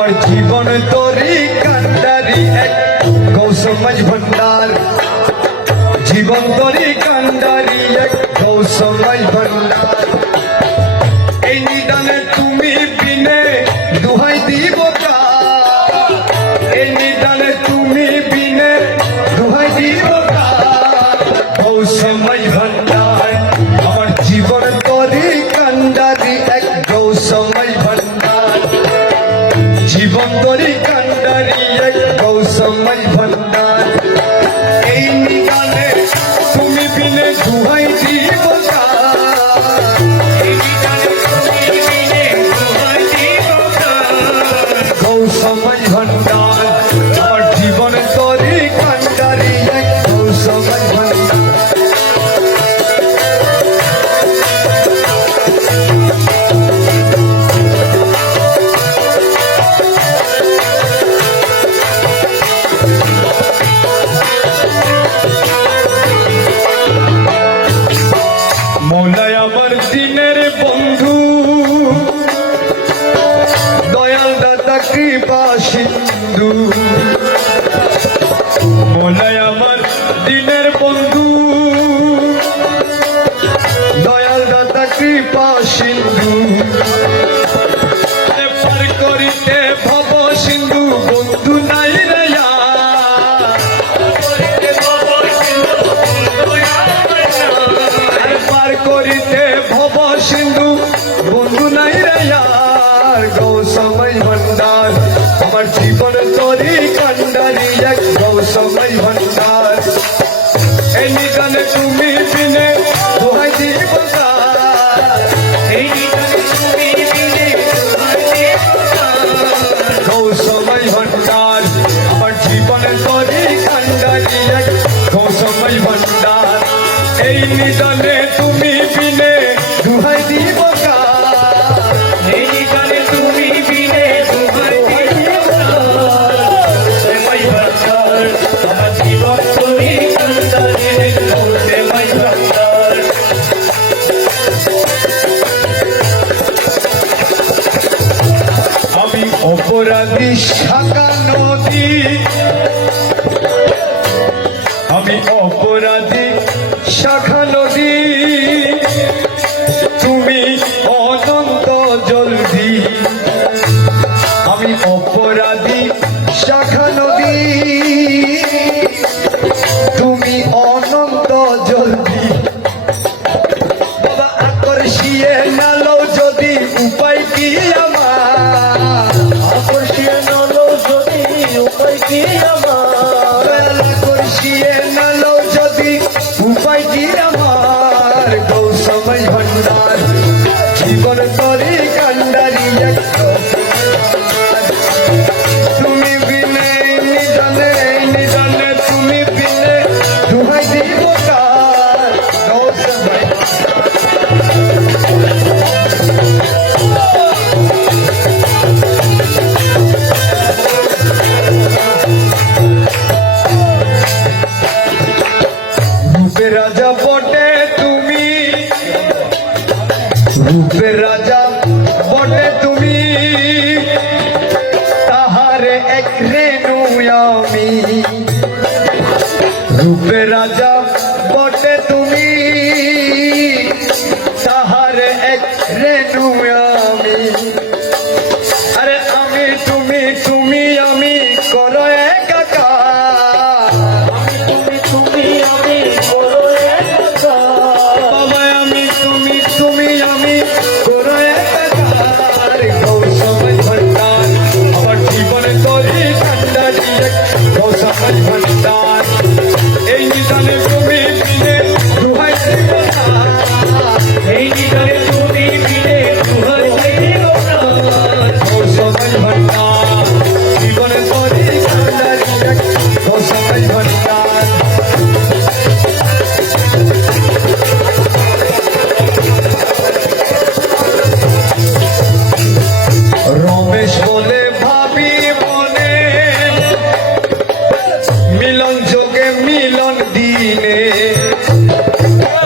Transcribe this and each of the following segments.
আমার জীবন তোরি কান্ডারি এক গৌসমাজ ভণ্ডার জীবন তোরি কান্ডারি এক গৌসমাজ ভণ্ডার এই নিদানে তুমি বিনে দুহাই দিব কার এই নিদানে তুমি বিনে দুহাই দিব কার গৌসমাজ ভণ্ডার আমার জীবন তোরি কান্ডারি এক গৌসমাজ ভণ্ডার জীবন তোরি কান্ডারি এক গৌসমাজ ভণ্ডার এই নিদানে তুমি বিনে দুহাই দিব কার এই নিদানে তুমি বিনে দুহাই দিব কার গৌসমাজ ভণ্ডার আমার জীবন তোরি কান্ডারি এক গৌসমাজ ভণ্ডার মৌলাই আমার দিনের বন্ধু দয়াল দাতা কৃপা সিন্ধু মৌলাই আমার দিনের বন্ধু দয়াল দাতা কৃপা সিন্ধু পার করিতে ভব সিন্ধু বন্ধু নাই রে করিতে ভব সিন্ধু বন্ধু নাই রে গৌসমাজ ভণ্ডার আমার জীবন তোরি কান্ডারি এক গৌসমাজ ভণ্ডার এই নিদানে তুমি বিনে দোহাই দিব কার এই নিদানে তুমি বিনে দোহাই দিব কার গৌসমাজ ভণ্ডার আমার জীবন তোরি কান্ডারি এক গৌসমাজ ভণ্ডার এই নিদানে তুমি বিনে দুহাই দিব কার এই নিদানে তুমি বিনে দুহাই দিব কার গৌসমাজ ভণ্ডার আমার জীবন তোরি কান্ডারি এক গৌসমাজ ভণ্ডার আমি অপরাধী শাখা নদী আমি অপরাধী শাখা নদী তুমি অনন্ত জলদি আমি অপরাধী শাখা নদী তুমি অনন্ত জলদি বাবা আকর্ষিয়ে নালো যদি উপায় কি আমার আকর্ষিয়ে নালো যদি উপায় কি আমার আকর্ষিয়ে নালো যদি উপায় কি আমার গৌসমাজ ভণ্ডার জীবন তোরি কান্ডারি এক তুমি বিনে নিদানে নিদানে তুমি বিনে দুহাই দিব কার গৌসমাজ রূপে রাজা বটে তুমি রূপে রাজা বটে তুমি তাহারে এক রেণু আমি রূপে রাজা বটে তুমি তাহারে এক রেণু আমি আরে আমি তুমি তুমি আমি করো একাকার আমি তুমি আমি করো একাকার বাবা আমি তুমি আমি করো একাকার গৌসমাজ ভণ্ডার আমার জীবনে তোরি কান্ডারি এক গৌসমাজ ভণ্ডার এই নিদানে তুমি বিনে দুহাই দিব কার এই নিদানে তুমি বিনে দুহাই দিব কার গৌসমাজ ভণ্ডার জীবনে তোরি কান্ডারি এক গৌসমাজ ভণ্ডার রমেশ বলে ভাবি মনে মিলন যোগে মিলন দিনে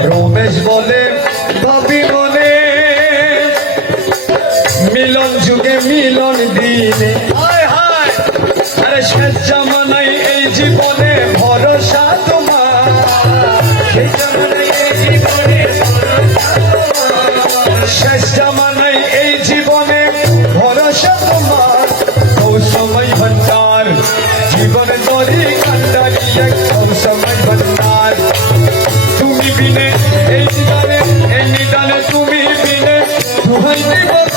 রমেশ বলে ভাবি মনে মিলন যুগে মিলন দিনে আরে শেষ জামানাই এই জীবনে ভরসা তোমার, শেষ জামানায় এই জীবনে ভরসা তোমার। শেষ জামানাই এই জীবনে ভরসা তোমার। সময় ভান্ডার জীবন দরি কান্ডারি এক সময় ভান্ডার। তুমি বিনে এই নিদানে তুমি বিনে দুহাই দিব